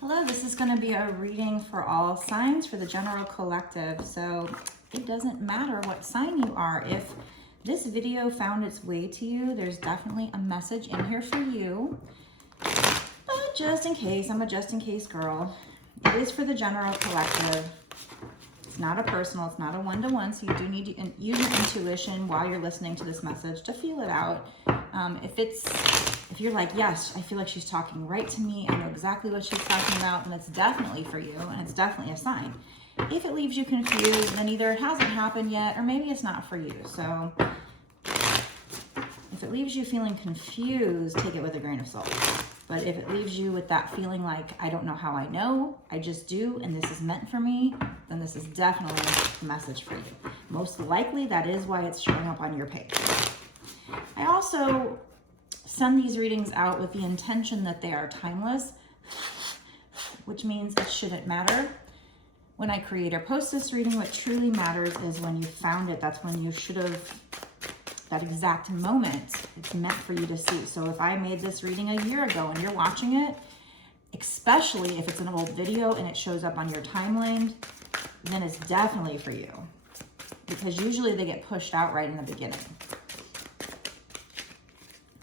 Hello, this is going to be a reading for all signs for the general collective. So it doesn't matter what sign you are. If this video found its way to you, there's definitely a message in here for you. But just in case, I'm a just in case girl. It is for the general collective. It's not a personal, it's not a one-to-one, so you do need to use your intuition while you're listening to this message to feel it out. If you're like, yes, I feel like she's talking right to me, I know exactly what she's talking about, then it's definitely for you, and it's definitely a sign. If it leaves you confused, then either it hasn't happened yet, or maybe it's not for you. So if it leaves you feeling confused, take it with a grain of salt. But if it leaves you with that feeling like, I don't know how I know, I just do, and this is meant for me, then this is definitely a message for you. Most likely, that is why it's showing up on your page. I also send these readings out with the intention that they are timeless, which means it shouldn't matter when I create or post this reading. What truly matters is when you found it. That's when you should have, that exact moment, it's meant for you to see. So if I made this reading a year ago and you're watching it, especially if it's an old video and it shows up on your timeline, then it's definitely for you, because usually they get pushed out right in the beginning.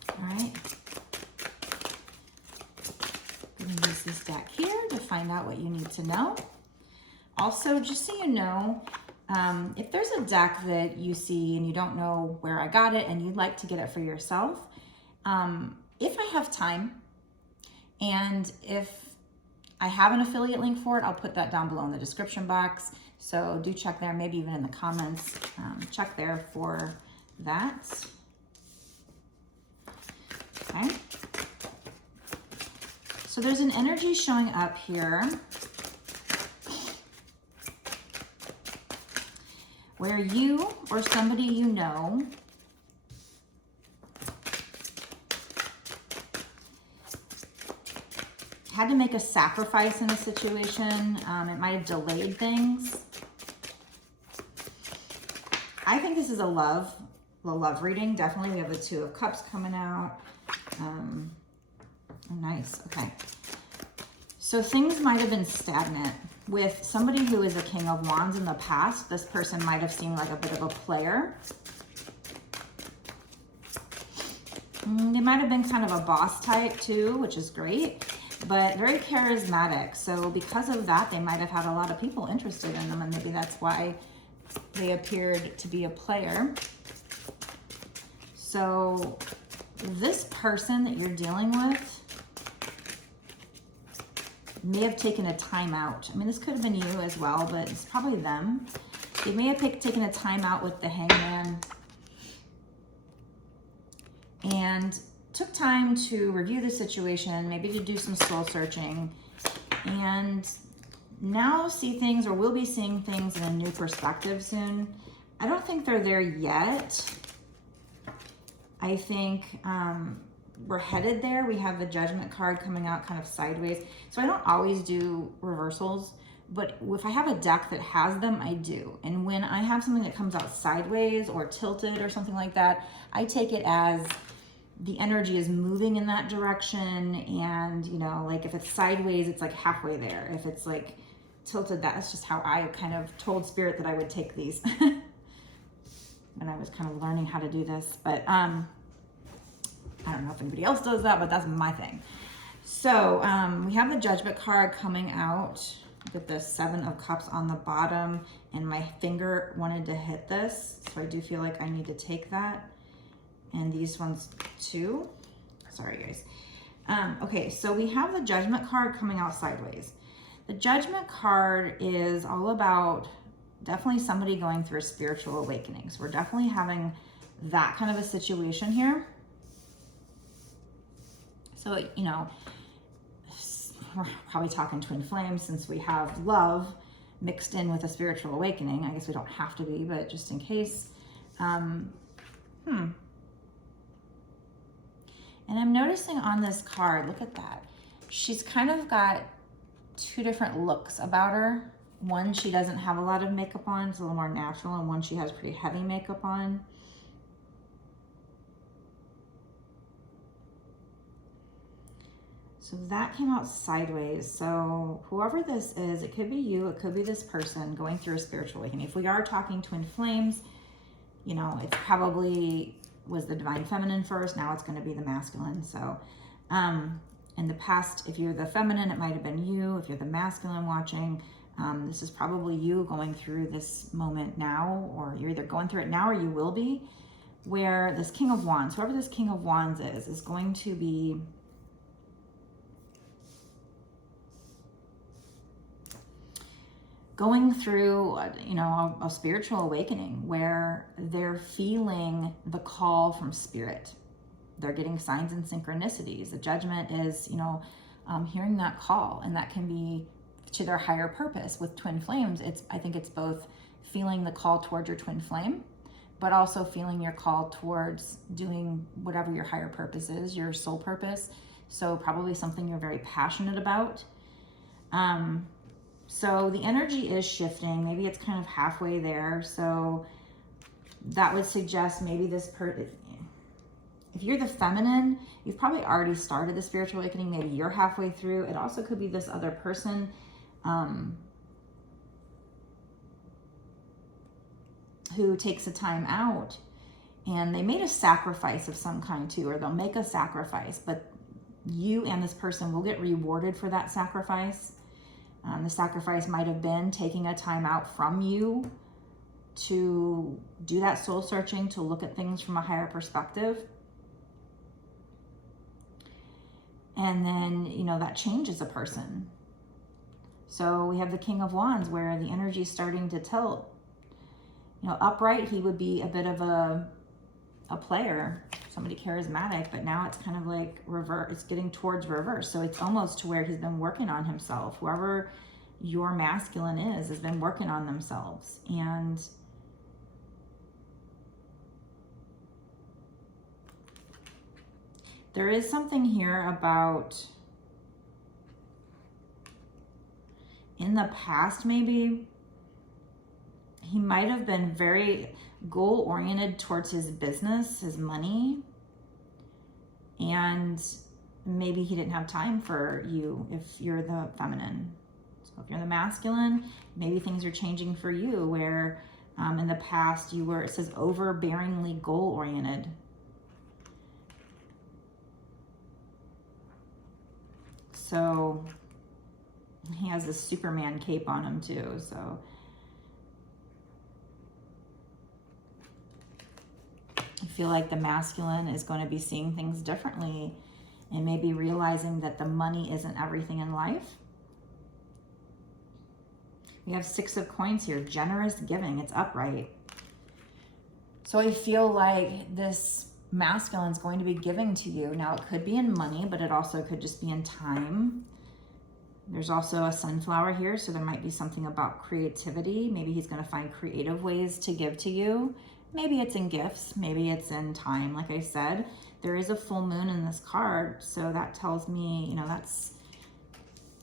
All right. I'm going to use this deck here to find out what you need to know. Also, just so you know, if there's a deck that you see and you don't know where I got it and you'd like to get it for yourself, if I have time and if I have an affiliate link for it, I'll put that down below in the description box. So do check there, maybe even in the comments, check there for that. Okay. So there's an energy showing up here where you or somebody you know had to make a sacrifice in a situation. It might have delayed things. I think this is a love reading. Definitely, we have the Two of Cups coming out. Oh, nice. Okay. So things might have been stagnant. With somebody who is a King of Wands in the past, this person might have seemed like a bit of a player. They might have been kind of a boss type too, which is great, but very charismatic. So because of that, they might have had a lot of people interested in them, and maybe that's why they appeared to be a player. So this person that you're dealing with may have taken a time out. I mean, this could have been you as well, but it's probably them. They may have taken a time out with the Hangman and took time to review the situation, maybe to do some soul searching, and now see things, or will be seeing things in a new perspective soon. I don't think they're there yet. I think we're headed there. We have the Judgment card coming out kind of sideways. So I don't always do reversals, but if I have a deck that has them, I do. And when I have something that comes out sideways or tilted or something like that, I take it as the energy is moving in that direction. And, you know, like if it's sideways, it's like halfway there. If it's like tilted, that's just how I kind of told Spirit that I would take these when I was kind of learning how to do this. But I don't know if anybody else does that, but that's my thing. So we have the Judgment card coming out with the Seven of Cups on the bottom, and my finger wanted to hit this, so I do feel like I need to take that. And these ones too. Sorry, guys. Okay, so we have the Judgment card coming out sideways. The Judgment card is all about definitely somebody going through a spiritual awakening. So we're definitely having that kind of a situation here. So, you know, we're probably talking twin flames since we have love mixed in with a spiritual awakening. I guess we don't have to be, but just in case. And I'm noticing on this card, look at that. She's kind of got two different looks about her. One, she doesn't have a lot of makeup on, it's a little more natural, and one she has pretty heavy makeup on. So that came out sideways. So whoever this is, it could be you, it could be this person going through a spiritual awakening. If we are talking twin flames, you know, it's probably was the divine feminine first, now it's going to be the masculine. So in the past, if you're the feminine, it might have been you. If you're the masculine watching, this is probably you going through this moment now, or you're either going through it now or you will be, where this King of Wands, whoever this King of Wands is going to be going through, you know, a spiritual awakening where they're feeling the call from spirit. They're getting signs and synchronicities. The judgment is, you know, hearing that call, and that can be to their higher purpose. With twin flames, I think it's both feeling the call towards your twin flame, but also feeling your call towards doing whatever your higher purpose is, your soul purpose. So probably something you're very passionate about. So the energy is shifting. Maybe it's kind of halfway there. So that would suggest maybe this if you're the feminine, you've probably already started the spiritual awakening. Maybe you're halfway through. It also could be this other person who takes a time out, and they made a sacrifice of some kind too, or they'll make a sacrifice, but you and this person will get rewarded for that sacrifice. The sacrifice might have been taking a time out from you to do that soul searching, to look at things from a higher perspective. And then, you know, that changes a person. So we have the King of Wands where the energy is starting to tilt. You know, upright, he would be a bit of a player, somebody charismatic, but now it's kind of like reverse. It's getting towards reverse. So it's almost to where he's been working on himself. Whoever your masculine is has been working on themselves. And there is something here about in the past, maybe he might have been very goal-oriented towards his business, his money, and maybe he didn't have time for you if you're the feminine. So if you're the masculine, maybe things are changing for you where in the past you were, it says, overbearingly goal-oriented. So he has this Superman cape on him too, so I feel like the masculine is going to be seeing things differently and maybe realizing that the money isn't everything in life. We have Six of Coins here, generous giving, it's upright. So I feel like this masculine is going to be giving to you. Now it could be in money, but it also could just be in time. There's also a sunflower here, so there might be something about creativity. Maybe he's going to find creative ways to give to you. Maybe it's in gifts, maybe it's in time. Like I said, there is a full moon in this card, so that tells me, you know, that's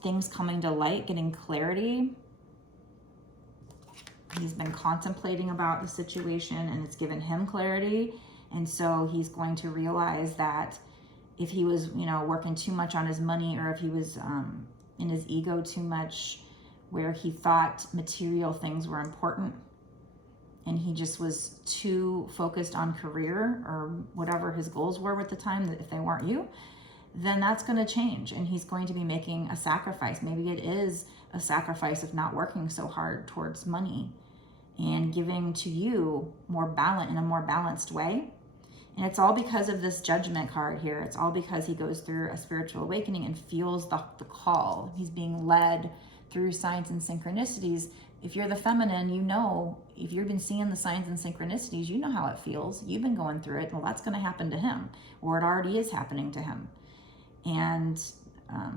things coming to light, getting clarity. He's been contemplating about the situation and it's given him clarity. And so he's going to realize that if he was, you know, working too much on his money, or if he was in his ego too much, where he thought material things were important and he just was too focused on career or whatever his goals were at the time, that if they weren't you, then that's going to change and he's going to be making a sacrifice. Maybe it is a sacrifice of not working so hard towards money and giving to you more balance, in a more balanced way. And it's all because of this Judgment card here. It's all because he goes through a spiritual awakening and feels the call. He's being led through signs and synchronicities. If you're the feminine, you know, if you've been seeing the signs and synchronicities, you know how it feels. You've been going through it. Well, that's going to happen to him, or it already is happening to him. And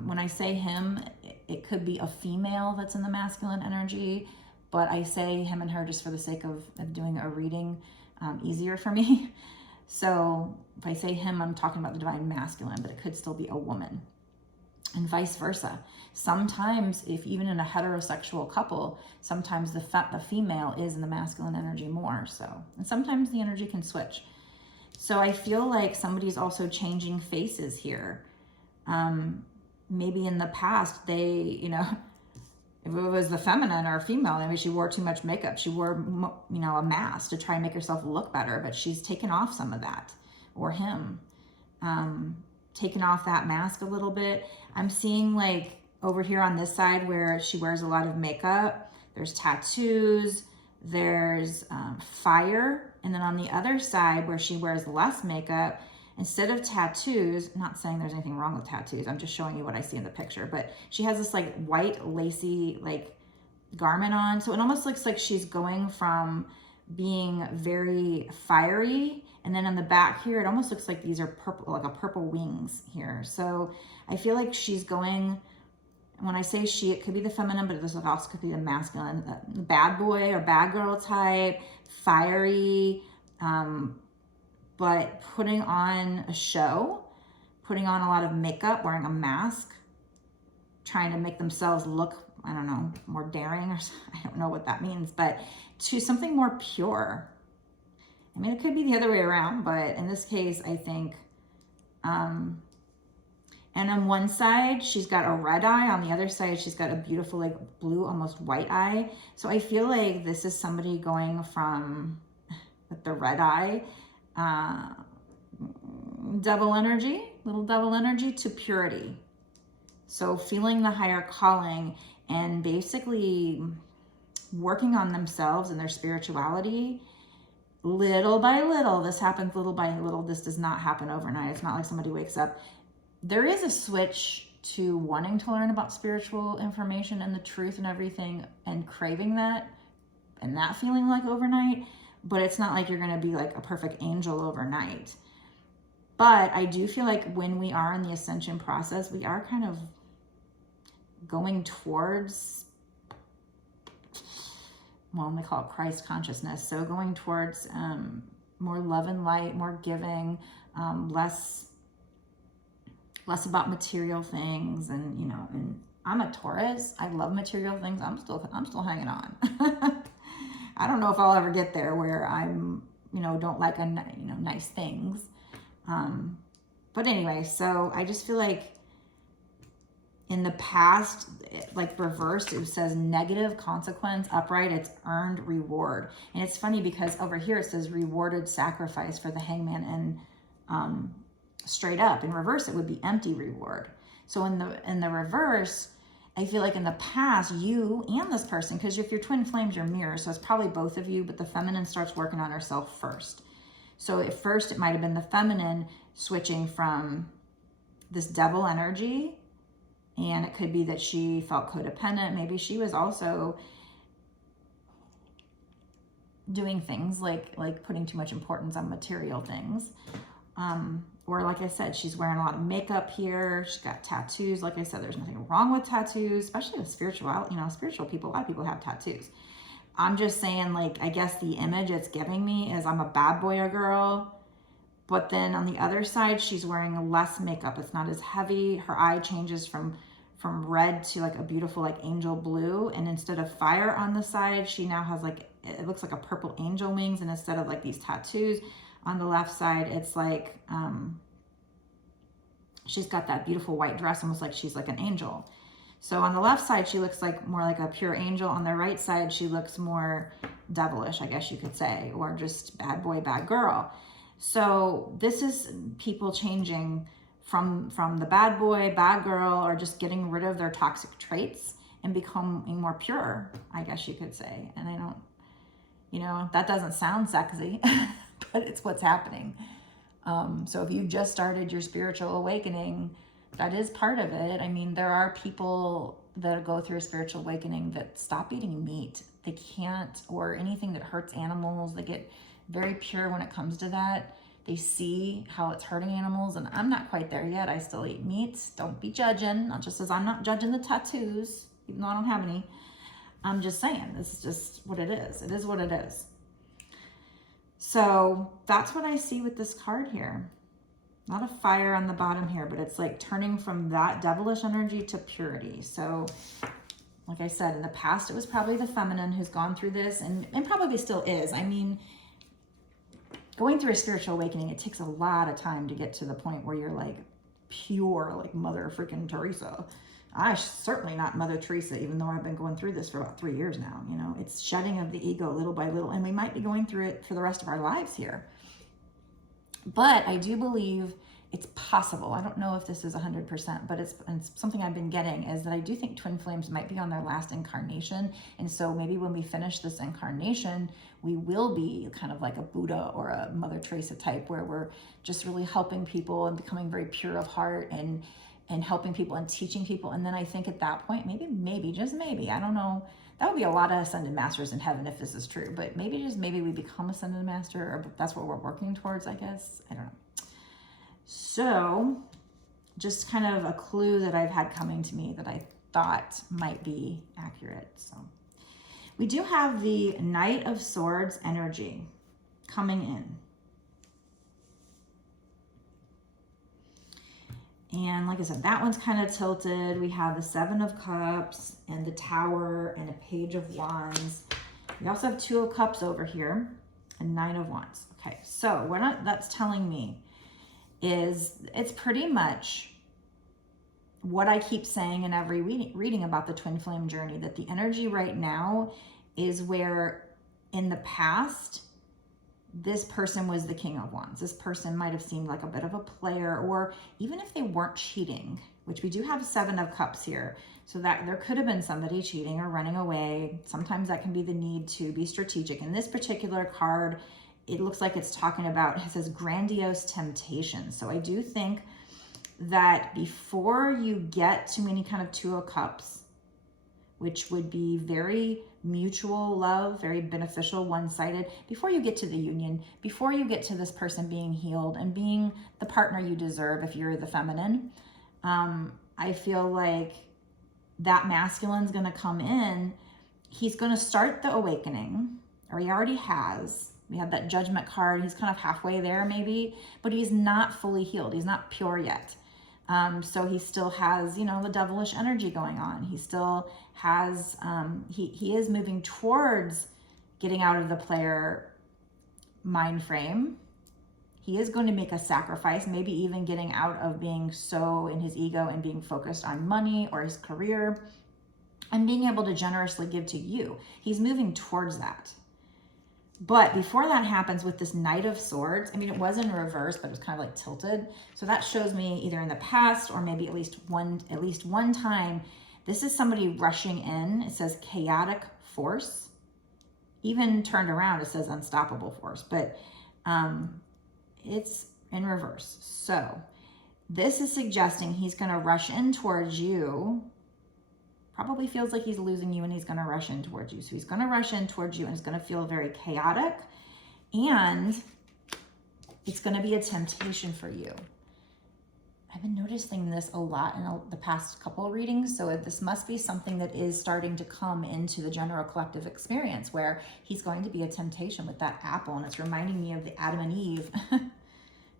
when I say him, it could be a female that's in the masculine energy, but I say him and her just for the sake of doing a reading easier for me. So if I say him, I'm talking about the divine masculine, but it could still be a woman, and vice versa. Sometimes, if even in a heterosexual couple, sometimes the female is in the masculine energy more. So, and sometimes the energy can switch. So I feel like somebody's also changing faces here. maybe in the past they, you know, if it was the feminine or female, maybe she wore too much makeup. She wore, you know, a mask to try and make herself look better, but she's taken off some of that, or him, taken off that mask a little bit. I'm seeing like over here on this side where she wears a lot of makeup, there's tattoos, there's fire. And then on the other side where she wears less makeup, instead of tattoos, not saying there's anything wrong with tattoos, I'm just showing you what I see in the picture, but she has this like white lacy like garment on. So it almost looks like she's going from being very fiery, and then on the back here, it almost looks like these are purple, like a purple wings here. So I feel like she's going, when I say she, it could be the feminine, but this also could be the masculine, the bad boy or bad girl type, fiery, but putting on a show, putting on a lot of makeup, wearing a mask, trying to make themselves look, I don't know, more daring, or I don't know what that means, but to something more pure. I mean, it could be the other way around, but in this case, I think, and on one side, she's got a red eye. On the other side, she's got a beautiful, like blue, almost white eye. So I feel like this is somebody going from, with the red eye, double energy, little double energy, to purity. So feeling the higher calling and basically working on themselves and their spirituality little by little. This happens little by little. This does not happen overnight. It's not like somebody wakes up. There is a switch to wanting to learn about spiritual information and the truth and everything and craving that and that feeling like overnight. But it's not like you're going to be like a perfect angel overnight. But I do feel like when we are in the ascension process, we are kind of going towards, well, they call it Christ consciousness. So going towards more love and light, more giving, less about material things. And, you know, and I'm a Taurus. I love material things. I'm still hanging on. I don't know if I'll ever get there where I'm, you know, don't like, nice things. But anyway, so I just feel like in the past, like reversed, it says negative consequence, upright, it's earned reward. And it's funny because over here it says rewarded sacrifice for the hangman, and straight up in reverse, it would be empty reward. So in the reverse, I feel like in the past, you and this person, because if you're twin flames, you're mirrors, so it's probably both of you, but the feminine starts working on herself first. So at first, it might have been the feminine switching from this devil energy, and it could be that she felt codependent. Maybe she was also doing things like putting too much importance on material things. Or like I said, she's wearing a lot of makeup here. She's got tattoos. Like I said, there's nothing wrong with tattoos, especially with spiritual people. A lot of people have tattoos. I'm just saying, like, I guess the image it's giving me is I'm a bad boy or girl. But then on the other side, she's wearing less makeup. It's not as heavy. Her eye changes from red to like a beautiful like angel blue. And instead of fire on the side, she now has like, it looks like a purple angel wings. And instead of like these tattoos, on the left side, it's like, she's got that beautiful white dress, almost like she's like an angel. So on the left side, she looks like more like a pure angel. On the right side, she looks more devilish, I guess you could say, or just bad boy, bad girl. So this is people changing from the bad boy, bad girl, or just getting rid of their toxic traits and becoming more pure, I guess you could say. And I don't, that doesn't sound sexy, but it's what's happening. So if you just started your spiritual awakening, that is part of it. I mean, there are people that go through a spiritual awakening that stop eating meat. They can't, or anything that hurts animals. They get very pure when it comes to that. They see how it's hurting animals, and I'm not quite there yet. I still eat meat. Don't be judging. Not just as I'm not judging the tattoos, even though I don't have any. I'm just saying, this is just what it is. It is what it is. So that's what I see with this card here. A lot of fire on the bottom here, but it's like turning from that devilish energy to purity. So like I said, in the past, it was probably the feminine who's gone through this, and probably still is. I mean, going through a spiritual awakening, it takes a lot of time to get to the point where you're like pure, like Mother freaking Teresa. Certainly not Mother Teresa, even though I've been going through this for about 3 years now. You know, it's shedding of the ego little by little, and we might be going through it for the rest of our lives here. But I do believe it's possible. I don't know if this is 100%, but it's something I've been getting, is that I do think twin flames might be on their last incarnation. And so maybe when we finish this incarnation, we will be kind of like a Buddha or a Mother Teresa type, where we're just really helping people and becoming very pure of heart and helping people and teaching people. And then I think at that point, maybe, just maybe, I don't know, that would be a lot of ascended masters in heaven if this is true, but maybe, just maybe, we become ascended master, or that's what we're working towards, I guess. I don't know. So just kind of a clue that I've had coming to me that I thought might be accurate. So we do have the Knight of Swords energy coming in. And like I said, that one's kind of tilted. We have the Seven of Cups and the Tower and a Page of Wands. We also have Two of Cups over here and Nine of Wands. Okay, so what that's telling me is it's pretty much what I keep saying in every reading about the twin flame journey, that the energy right now is where in the past, this person was the King of Wands. This person might have seemed like a bit of a player, or even if they weren't cheating, which we do have Seven of Cups here. So that there could have been somebody cheating or running away. Sometimes that can be the need to be strategic. In this particular card, it looks like it's talking about, it says grandiose temptation. So I do think that before you get to any kind of Two of Cups, which would be very mutual love, very beneficial, one-sided, before you get to the union, before you get to this person being healed and being the partner you deserve if you're the feminine, I feel like that masculine's going to come in. He's going to start the awakening, or he already has. We have that Judgment card. He's kind of halfway there maybe, but he's not fully healed. He's not pure yet. So he still has, you know, the devilish energy going on. He still has, he is moving towards getting out of the player mind frame. He is going to make a sacrifice, maybe even getting out of being so in his ego and being focused on money or his career and being able to generously give to you. He's moving towards that. But before that happens with this Knight of Swords, I mean, it was in reverse, but it was kind of like tilted. So that shows me either in the past or maybe at least one time, this is somebody rushing in. It says chaotic force. Even turned around, it says unstoppable force, but it's in reverse. So this is suggesting he's going to rush in towards you. Probably feels like he's losing you and he's going to rush in towards you. So he's going to rush in towards you and it's going to feel very chaotic, and it's going to be a temptation for you. I've been noticing this a lot in the past couple of readings. So this must be something that is starting to come into the general collective experience, where he's going to be a temptation with that apple. And it's reminding me of the Adam and Eve.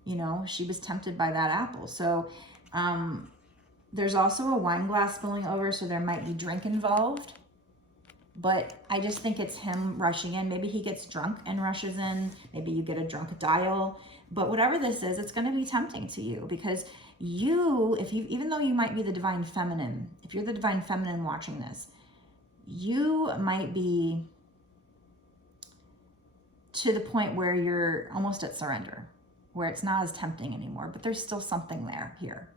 You know, she was tempted by that apple. So, there's also a wine glass spilling over, so there might be drink involved. But I just think it's him rushing in. Maybe he gets drunk and rushes in. Maybe you get a drunk dial. But whatever this is, it's going to be tempting to you, because even though you might be the divine feminine, if you're the divine feminine watching this, you might be to the point where you're almost at surrender, where it's not as tempting anymore, but there's still something there here.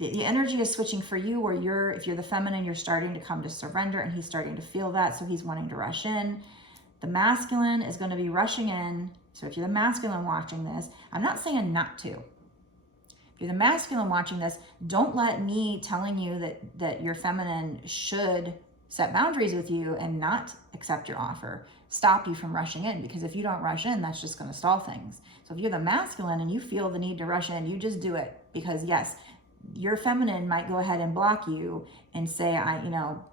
The energy is switching for you, where if you're the feminine, you're starting to come to surrender, and he's starting to feel that, so he's wanting to rush in. The masculine is going to be rushing in. So if you're the masculine watching this, I'm not saying not to. If you're the masculine watching this, don't let me telling you that your feminine should set boundaries with you and not accept your offer stop you from rushing in, because if you don't rush in, that's just going to stall things. So if you're the masculine and you feel the need to rush in, you just do it, because yes, your feminine might go ahead and block you and say,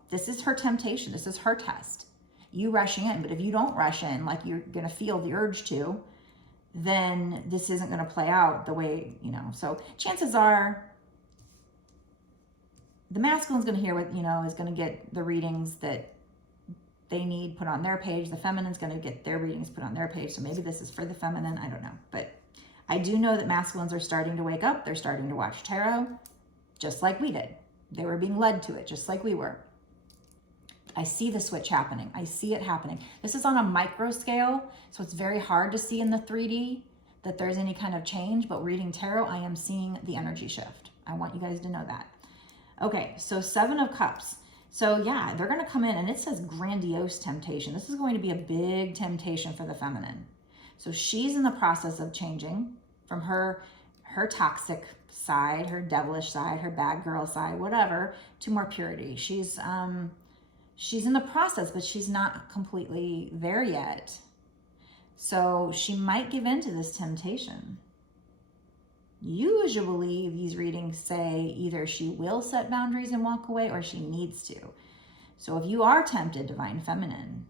this is her temptation. This is her test. You rushing in. But if you don't rush in, like you're going to feel the urge to, then this isn't going to play out the way, So chances are the masculine's going to hear what, is going to get the readings that they need put on their page. The feminine's going to get their readings put on their page. So maybe this is for the feminine. I don't know. But I do know that masculines are starting to wake up. They're starting to watch tarot, just like we did. They were being led to it, just like we were. I see the switch happening. I see it happening. This is on a micro scale, so it's very hard to see in the 3D that there's any kind of change, but reading tarot, I am seeing the energy shift. I want you guys to know that. Okay, so 7 of Cups. So yeah, they're going to come in, and it says grandiose temptation. This is going to be a big temptation for the feminine. So she's in the process of changing from her toxic side, her devilish side, her bad girl side, whatever, to more purity. She's in the process, but she's not completely there yet. So she might give in to this temptation. Usually these readings say either she will set boundaries and walk away, or she needs to. So if you are tempted, Divine Feminine,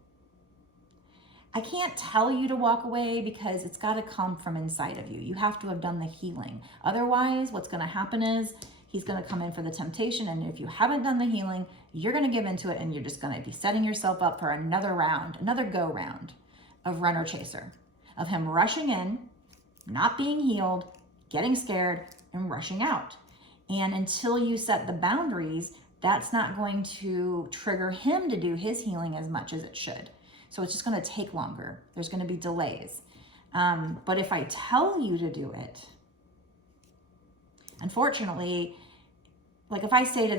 I can't tell you to walk away because it's got to come from inside of you. You have to have done the healing. Otherwise, what's going to happen is he's going to come in for the temptation. And if you haven't done the healing, you're going to give into it, and you're just going to be setting yourself up for another round, another go round of runner chaser, of him rushing in, not being healed, getting scared, and rushing out. And until you set the boundaries, that's not going to trigger him to do his healing as much as it should. So it's just going to take longer. There's going to be delays. But if I tell you to do it, unfortunately, like if I say to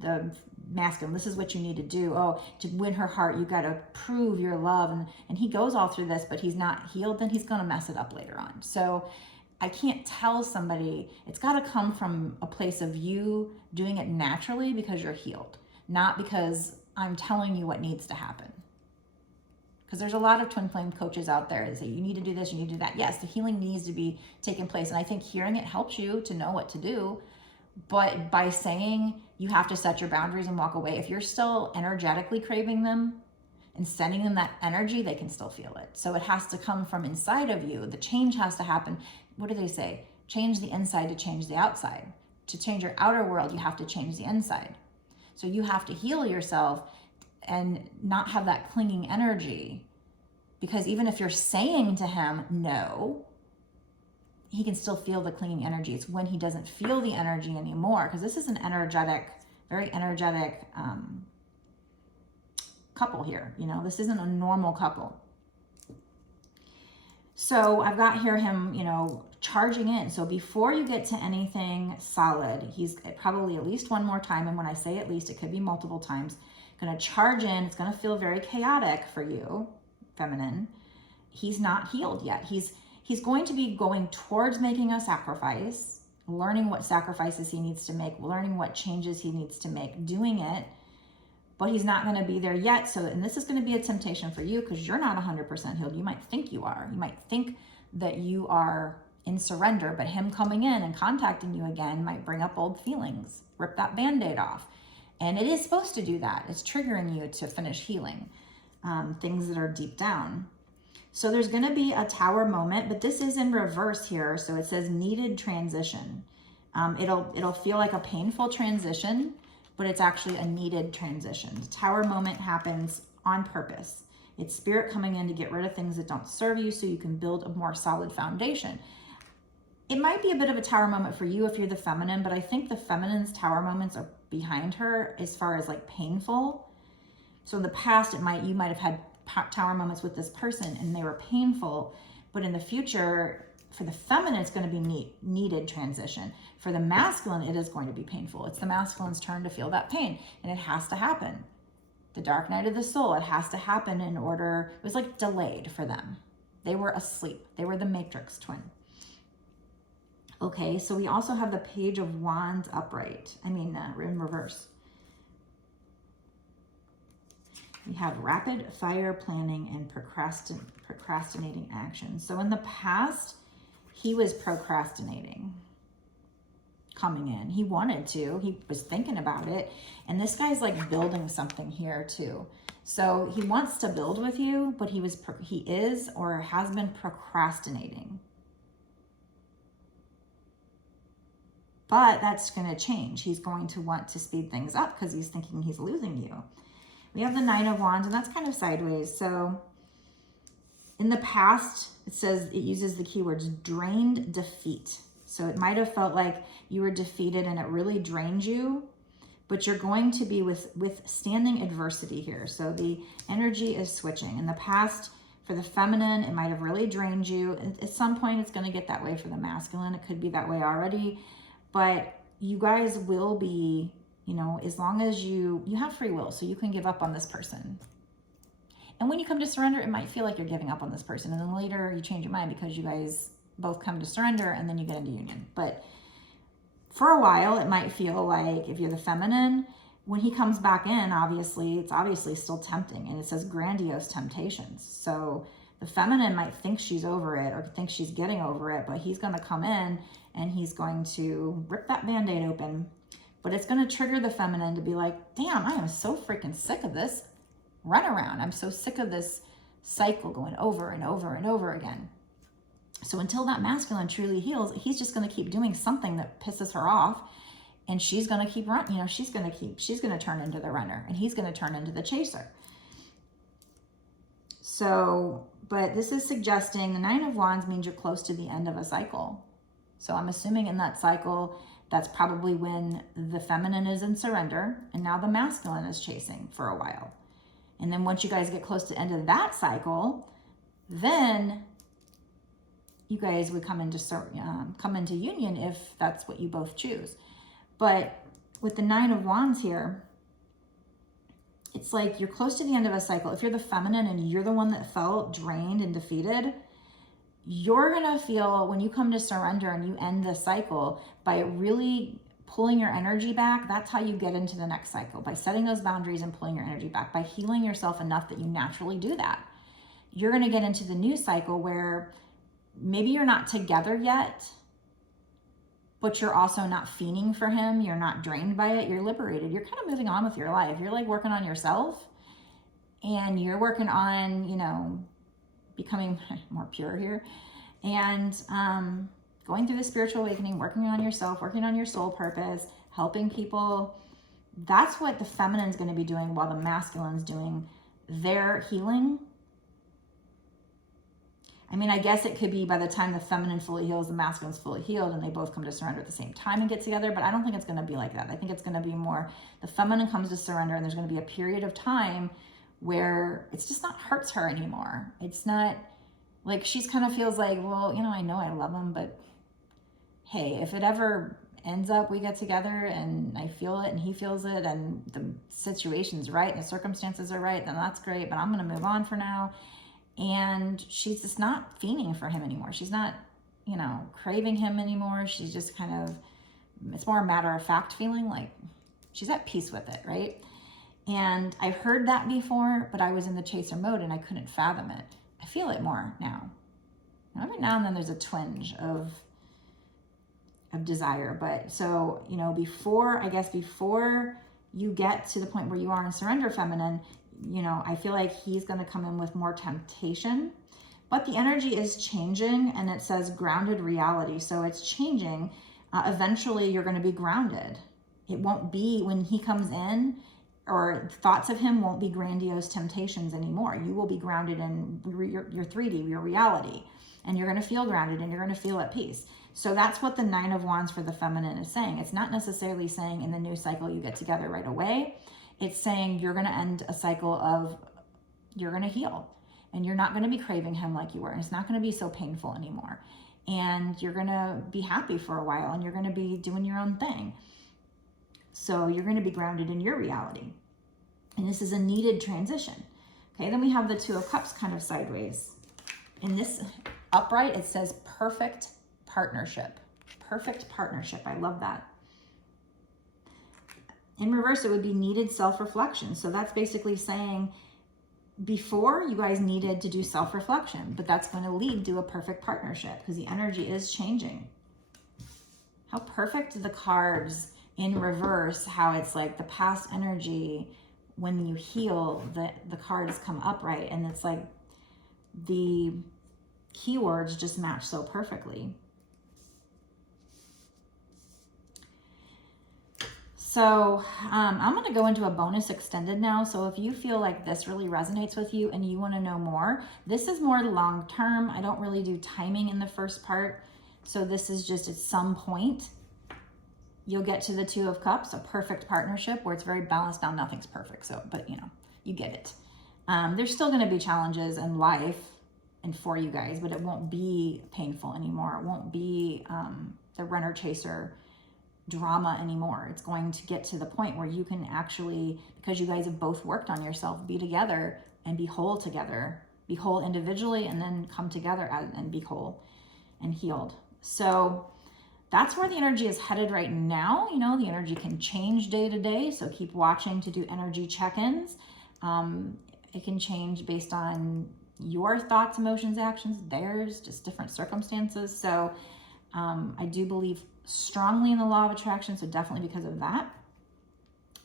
the masculine, this is what you need to do. Oh, to win her heart, you got to prove your love. And he goes all through this, but he's not healed, then he's going to mess it up later on. So I can't tell somebody, it's got to come from a place of you doing it naturally because you're healed, not because I'm telling you what needs to happen. Because there's a lot of twin flame coaches out there that say, you need to do this, you need to do that. Yes, the healing needs to be taking place. And I think hearing it helps you to know what to do. But by saying you have to set your boundaries and walk away, if you're still energetically craving them and sending them that energy, they can still feel it. So it has to come from inside of you. The change has to happen. What do they say? Change the inside to change the outside. To change your outer world, you have to change the inside. So you have to heal yourself and not have that clinging energy, because even if you're saying to him no, he can still feel the clinging energy. It's when he doesn't feel the energy anymore, because this is an energetic, very energetic couple here. You know, this isn't a normal couple. So I've got here him, you know, charging in. So before you get to anything solid, he's probably at least one more time. And when I say at least, it could be multiple times. Going to charge in. It's going to feel very chaotic for you, feminine. He's not healed yet. He's going to be going towards making a sacrifice, learning what sacrifices he needs to make, learning what changes he needs to make, doing it, but he's not going to be there yet. So, and this is going to be a temptation for you because you're not 100% healed. You might think you are. You might think that you are in surrender, but him coming in and contacting you again might bring up old feelings, rip that Band-Aid off. And it is supposed to do that. It's triggering you to finish healing things that are deep down. So there's going to be a tower moment, but this is in reverse here. So it says needed transition. It'll feel like a painful transition, but it's actually a needed transition. The tower moment happens on purpose. It's spirit coming in to get rid of things that don't serve you so you can build a more solid foundation. It might be a bit of a tower moment for you if you're the feminine, but I think the feminine's tower moments are behind her as far as like painful. So in the past, you might have had tower moments with this person and they were painful, but in the future, for the feminine, it's going to be needed transition. For the masculine, it is going to be painful. It's the masculine's turn to feel that pain, and it has to happen. The dark night of the soul, it has to happen in order. It was like delayed for them. They were asleep. They were the matrix twin. Okay, so we also have the Page of Wands upright. In reverse. We have rapid fire planning and procrastinating action. So in the past, he was procrastinating coming in. He wanted to. He was thinking about it. And this guy's like building something here too. So he wants to build with you, but he is or has been procrastinating. But that's going to change. He's going to want to speed things up because he's thinking he's losing you. We have the Nine of Wands, and that's kind of sideways. So In the past, it says it uses the keywords drained, defeat. So it might have felt like you were defeated and it really drained you, but you're going to be withstanding adversity here. So the energy is switching. In the past, for the feminine, it might have really drained you. At some point, it's going to get that way for the masculine. It could be that way already, but you guys will be, you know, as long as you have free will, so you can give up on this person. And when you come to surrender, it might feel like you're giving up on this person. And then later you change your mind because you guys both come to surrender and then you get into union. But for a while, it might feel like, if you're the feminine, when he comes back in, obviously, it's obviously still tempting. And it says grandiose temptations. So the feminine might think she's over it or think she's getting over it, but he's going to come in and he's going to rip that Band-Aid open. But it's going to trigger the feminine to be like, damn, I am so freaking sick of this runaround. I'm so sick of this cycle going over and over and over again. So until that masculine truly heals, he's just going to keep doing something that pisses her off, and she's going to keep running. You know, she's going to turn into the runner, and he's going to turn into the chaser. So, but this is suggesting the Nine of Wands means you're close to the end of a cycle. So I'm assuming in that cycle, that's probably when the feminine is in surrender, and now the masculine is chasing for a while. And then once you guys get close to the end of that cycle, then you guys would come into union if that's what you both choose. But with the Nine of Wands here, it's like you're close to the end of a cycle. If you're the feminine and you're the one that felt drained and defeated, you're going to feel, when you come to surrender and you end the cycle, by really pulling your energy back, that's how you get into the next cycle, by setting those boundaries and pulling your energy back, by healing yourself enough that you naturally do that. You're going to get into the new cycle where maybe you're not together yet, but you're also not fiending for him. You're not drained by it. You're liberated. You're kind of moving on with your life. You're like working on yourself, and you're working on, you know, becoming more pure here, and going through the spiritual awakening, working on yourself, working on your soul purpose, helping people. That's what the feminine is going to be doing while the masculine's doing their healing. I mean, I guess it could be by the time the feminine fully heals, the masculine's fully healed, and they both come to surrender at the same time and get together. But I don't think it's going to be like that. I think it's going to be more, the feminine comes to surrender, and there's going to be a period of time where it's just not hurts her anymore. It's not like, she's kind of feels like, well, you know I love him, but hey, if it ever ends up we get together and I feel it and he feels it and the situation's right and the circumstances are right, then that's great, but I'm going to move on for now. And she's just not fiending for him anymore. She's not, you know, craving him anymore. She's just kind of, it's more a matter of fact feeling, like she's at peace with it, right? And I've heard that before, but I was in the chaser mode and I couldn't fathom it. I feel it more now. Every now and then there's a twinge of desire. But so, you know, before you get to the point where you are in surrender feminine, you know, I feel like he's going to come in with more temptation, but the energy is changing, and it says grounded reality. So it's changing. Eventually you're going to be grounded. It won't be, when he comes in, or thoughts of him won't be grandiose temptations anymore. You will be grounded in your 3D, your reality, and you're going to feel grounded and you're going to feel at peace. So that's what the Nine of Wands for the feminine is saying. It's not necessarily saying in the new cycle you get together right away. It's saying you're going to end a cycle of, you're going to heal, and you're not going to be craving him like you were. And it's not going to be so painful anymore. And you're going to be happy for a while, and you're going to be doing your own thing. So you're going to be grounded in your reality. And this is a needed transition. Okay, then we have the Two of Cups kind of sideways. In this upright, it says perfect partnership. Perfect partnership. I love that. In reverse, it would be needed self-reflection. So that's basically saying, before, you guys needed to do self-reflection, but that's going to lead to a perfect partnership because the energy is changing. How perfect the cards in reverse, how it's like the past energy, when you heal, the cards come upright, and it's like the keywords just match so perfectly. So I'm going to go into a bonus extended now. So if you feel like this really resonates with you and you want to know more, this is more long term. I don't really do timing in the first part. So this is just at some point you'll get to the Two of Cups, a perfect partnership where it's very balanced. Now nothing's perfect, so, but you know, you get it. There's still going to be challenges in life and for you guys, but it won't be painful anymore. It won't be the runner chaser drama anymore. It's going to get to the point where you can actually, because you guys have both worked on yourself, be together and be whole together, be whole individually, and then come together and be whole and healed. So that's where the energy is headed right now. You know, the energy can change day to day, so keep watching to do energy check-ins. It can change based on your thoughts, emotions, actions, theirs, just different circumstances. So I do believe strongly in the law of attraction, so definitely because of that.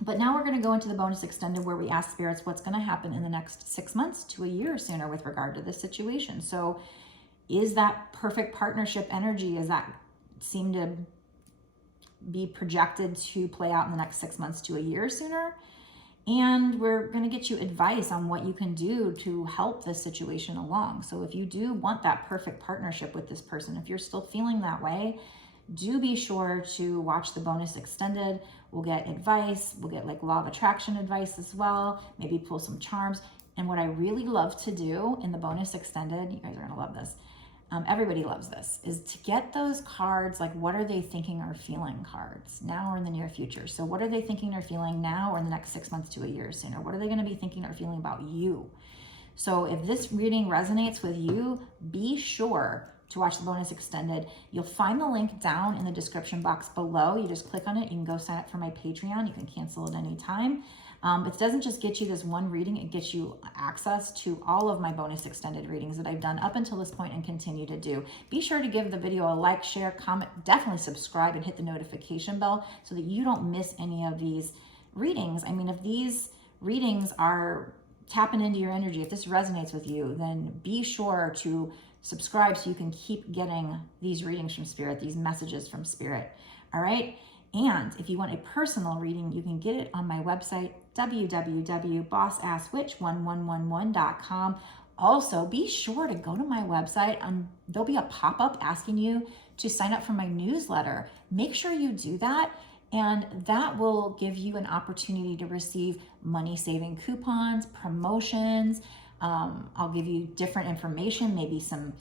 But now we're going to go into the bonus extended where we ask spirits what's going to happen in the next 6 months to a year sooner with regard to this situation. So is that perfect partnership energy, is that seem to be projected to play out in the next 6 months to a year sooner? And we're going to get you advice on what you can do to help this situation along. So if you do want that perfect partnership with this person, if you're still feeling that way, do be sure to watch the bonus extended. We'll get advice. We'll get like law of attraction advice as well. Maybe pull some charms. And what I really love to do in the bonus extended, you guys are going to love this. Everybody loves this, is to get those cards, like what are they thinking or feeling cards now or in the near future. So what are they thinking or feeling now or in the next 6 months to a year sooner? What are they going to be thinking or feeling about you? So if this reading resonates with you, be sure to watch the bonus extended. You'll find the link down in the description box below. You just click on it. You can go sign up for my Patreon. You can cancel at any time. It doesn't just get you this one reading, it gets you access to all of my bonus extended readings that I've done up until this point and continue to do. Be sure to give the video a like, share, comment, definitely subscribe and hit the notification bell so that you don't miss any of these readings. I mean, if these readings are tapping into your energy, if this resonates with you, then be sure to subscribe so you can keep getting these readings from Spirit, these messages from Spirit. All right. And if you want a personal reading, you can get it on my website, www.bossasswitch1111.com. Also, be sure to go to my website. There'll be a pop-up asking you to sign up for my newsletter. Make sure you do that, and that will give you an opportunity to receive money-saving coupons, promotions. I'll give you different information, maybe some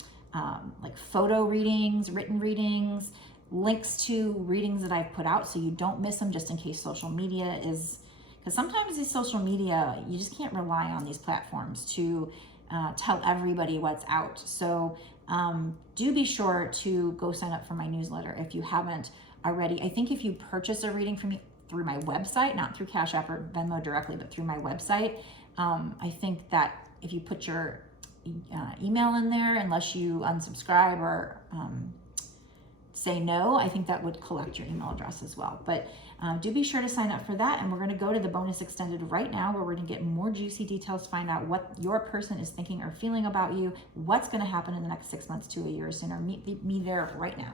like photo readings, written readings, links to readings that I've put out so you don't miss them, just in case social media is, because sometimes these social media, you just can't rely on these platforms to tell everybody what's out. So do be sure to go sign up for my newsletter if you haven't already. I think if you purchase a reading from me through my website, not through Cash App or Venmo directly, but through my website, I think that if you put your email in there, unless you unsubscribe or say no, I think that would collect your email address as well. But do be sure to sign up for that. And we're going to go to the bonus extended right now, where we're going to get more juicy details, find out what your person is thinking or feeling about you, what's going to happen in the next 6 months to a year sooner. Meet me there right now.